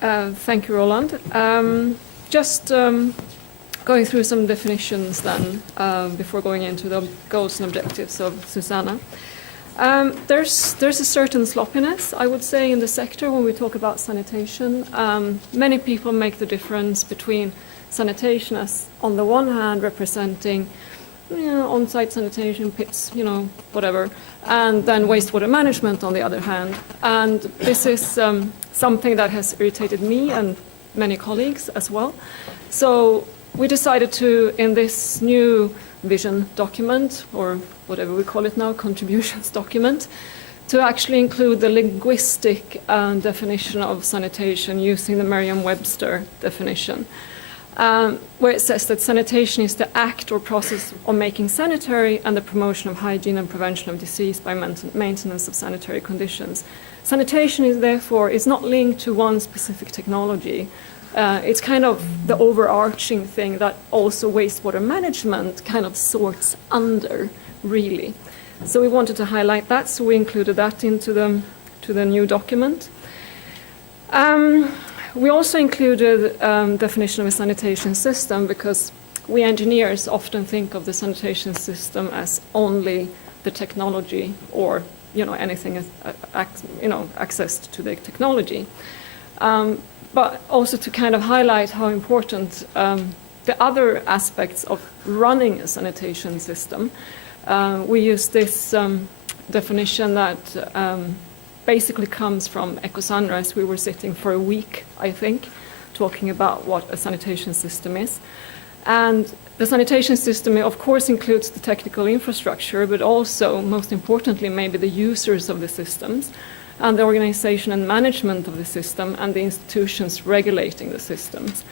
Thank you, Roland. Just going through some definitions then, before going into the goals and objectives of SuSanA. There's a certain sloppiness, I would say, in the sector when we talk about sanitation. Many people make the difference between sanitation as, on the one hand, representing on-site sanitation, pits, whatever, and then wastewater management on the other hand. And this is something that has irritated me and many colleagues as well. So we decided to, in this new vision document, or whatever we call it now, contributions document, to actually include the linguistic definition of sanitation using the Merriam-Webster definition. Where it says that sanitation is the act or process of making sanitary and the promotion of hygiene and prevention of disease by maintenance of sanitary conditions. Sanitation is therefore is not linked to one specific technology. It's kind of the overarching thing that also wastewater management kind of sorts under, really. So we wanted to highlight that, so we included that into the new document. We also included definition of a sanitation system because we engineers often think of the sanitation system as only the technology or anything accessed to the technology. But also to kind of highlight how important the other aspects of running a sanitation system. We use this definition that basically comes from SuSanA's. We were sitting for a week, I think, talking about what a sanitation system is. And the sanitation system, of course, includes the technical infrastructure, but also, most importantly, maybe the users of the systems, and the organization and management of the system, and the institutions regulating the systems,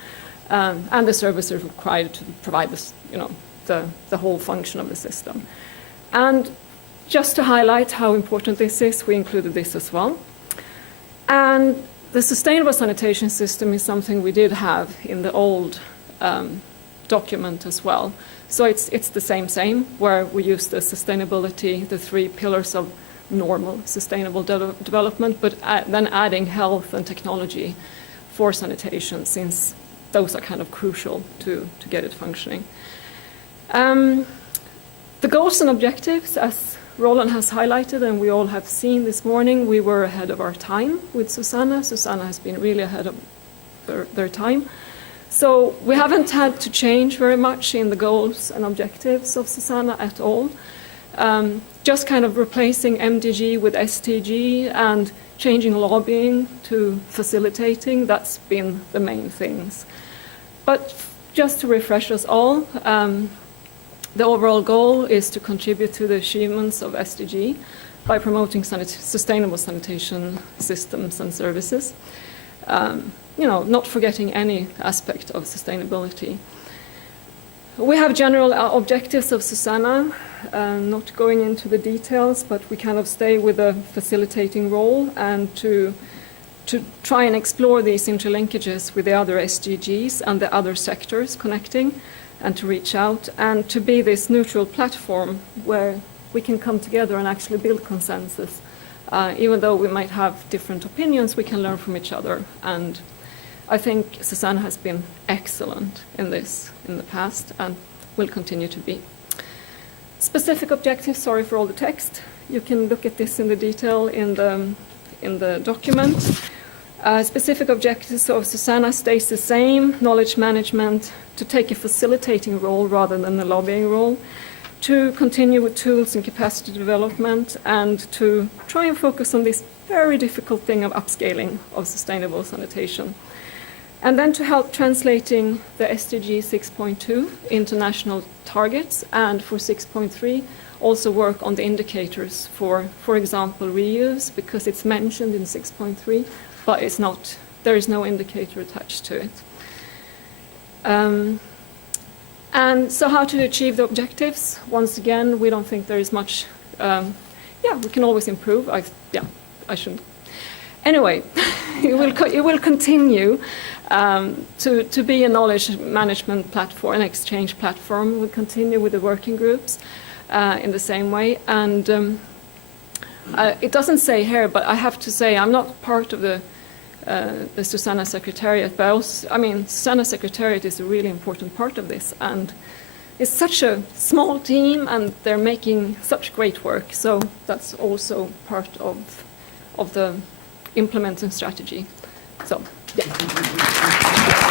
and the services required to provide this, the whole function of the system. And just to highlight how important this is, we included this as well. And the sustainable sanitation system is something we did have in the old document as well. So it's the same, where we use the sustainability, the 3 pillars of normal sustainable development, but then adding health and technology for sanitation, since those are kind of crucial to get it functioning. The goals and objectives, as Roland has highlighted and we all have seen this morning, we were ahead of our time with SuSanA. SuSanA has been really ahead of their time. So we haven't had to change very much in the goals and objectives of SuSanA at all. Just kind of replacing MDG with STG and changing lobbying to facilitating, that's been the main things. But just to refresh us all, the overall goal is to contribute to the achievements of SDG by promoting sustainable sanitation systems and services, not forgetting any aspect of sustainability. We have general objectives of SuSanA, not going into the details, but we kind of stay with a facilitating role and to try and explore these interlinkages with the other SDGs and the other sectors connecting, and to reach out and to be this neutral platform where we can come together and actually build consensus. Even though we might have different opinions, we can learn from each other. And I think SuSanA has been excellent in this in the past and will continue to be. Specific objectives, sorry for all the text. You can look at this in the detail in the document. Specific objectives of SuSanA stays the same: knowledge management, to take a facilitating role rather than a lobbying role, to continue with tools and capacity development, and to try and focus on this very difficult thing of upscaling of sustainable sanitation. And then to help translating the SDG 6.2 into national targets, and for 6.3 also work on the indicators for example, reuse, because it's mentioned in 6.3, but it's not, there is no indicator attached to it. And so how to achieve the objectives? Once again, we don't think there is much, we can always improve. I shouldn't. Anyway, it will continue to be a knowledge management platform, an exchange platform. We'll continue with the working groups in the same way. And it doesn't say here, but I have to say I'm not part of the the SuSanA Secretariat. But also, I mean, SuSanA Secretariat is a really important part of this, and it's such a small team, and they're making such great work. So that's also part of the implementing strategy. So, yeah.